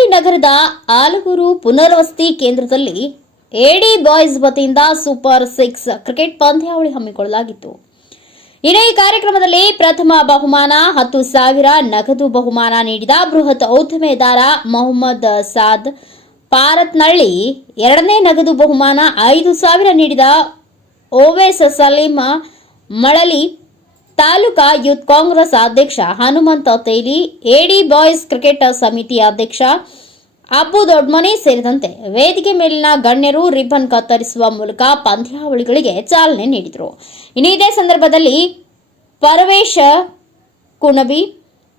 ಜಮಖಂಡಿ ನಗರದ ಆಲಗೂರು ಪುನರ್ವಸತಿ ಕೇಂದ್ರದಲ್ಲಿ ಎಡಿ ಬಾಯ್ಸ್ ವತಿಯಿಂದ ಸೂಪರ್ ಸಿಕ್ಸ್ ಕ್ರಿಕೆಟ್ ಪಂದ್ಯಾವಳಿ ಹಮ್ಮಿಕೊಳ್ಳಲಾಗಿತ್ತು. ಇನ್ನು ಈ ಕಾರ್ಯಕ್ರಮದಲ್ಲಿ ಪ್ರಥಮ ಬಹುಮಾನ, ಹತ್ತು ಸಾವಿರ ನಗದು ಬಹುಮಾನ ನೀಡಿದ ಬೃಹತ್ ಉದ್ದಿಮೆದಾರ ಮೊಹಮ್ಮದ್ ಸಾದ್ ಪಾರತ್ನಳ್ಳಿ ಎರಡನೇ ನಗದು ಬಹುಮಾನ, ಐದು ಸಾವಿರ ನೀಡಿದ ಓವೇಸ್ ಸಲೀಮ ಮಳಲಿ ತಾಲೂಕಾ ಯೂತ್ ಕಾಂಗ್ರೆಸ್ ಅಧ್ಯಕ್ಷ ಹನುಮಂತ ತೈಲಿ, ಎಡಿ ಬಾಯ್ಸ್ ಕ್ರಿಕೆಟ್ ಸಮಿತಿ ಅಧ್ಯಕ್ಷ ಅಬ್ಬು ದೊಡ್ಮನಿ ಸೇರಿದಂತೆ ವೇದಿಕೆ ಮೇಲಿನ ಗಣ್ಯರು ರಿಬ್ಬನ್ ಕತ್ತರಿಸುವ ಮೂಲಕ ಪಂದ್ಯಾವಳಿಗಳಿಗೆ ಚಾಲನೆ ನೀಡಿದರು. ಇನ್ನು ಇದೇ ಸಂದರ್ಭದಲ್ಲಿ ಪರವೇಶ ಕುಣಬಿ,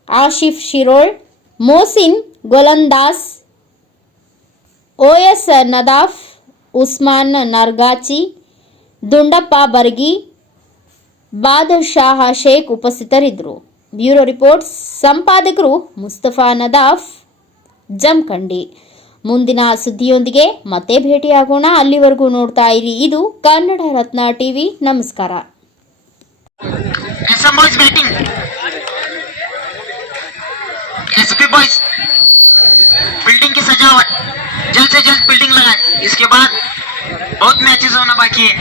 ಆಶಿಫ್ ಶಿರೋಳ್ ಮೋಸಿನ್ ಗೋಲಂದಾಸ್ ಓಎಸ್ ನದಾಫ್, ಉಸ್ಮಾನ್ ನರ್ಗಾಚಿ, ದುಂಡಪ್ಪ ಬರ್ಗಿ ಬಾದಶಾಹ ಶೇಖ್ ಉಪಸ್ಥಿತರಿದ್ದರು ಬ್ಯೂರೋ ರಿಪೋರ್ಟ್ ಸಂಪಾದಕರು ಮುಸ್ತಫಾ ನದಾಫ್ ಜಮಖಂಡಿ ಮುಂದಿನ ಸುದ್ದಿಯೊಂದಿಗೆ ಮತ್ತೆ ಭೇಟಿಯಾಗೋಣ ಅಲ್ಲಿವರೆಗೂ ನೋಡ್ತಾ ಇರಿ ಇದು ಕನ್ನಡ ರತ್ನ ಟಿವಿ ನಮಸ್ಕಾರ SM boys batting SP boys building की सजावट जल्द से जल्द बिल्डिंग लगाए इसके बाद बहुत मैचेस होना बाकी है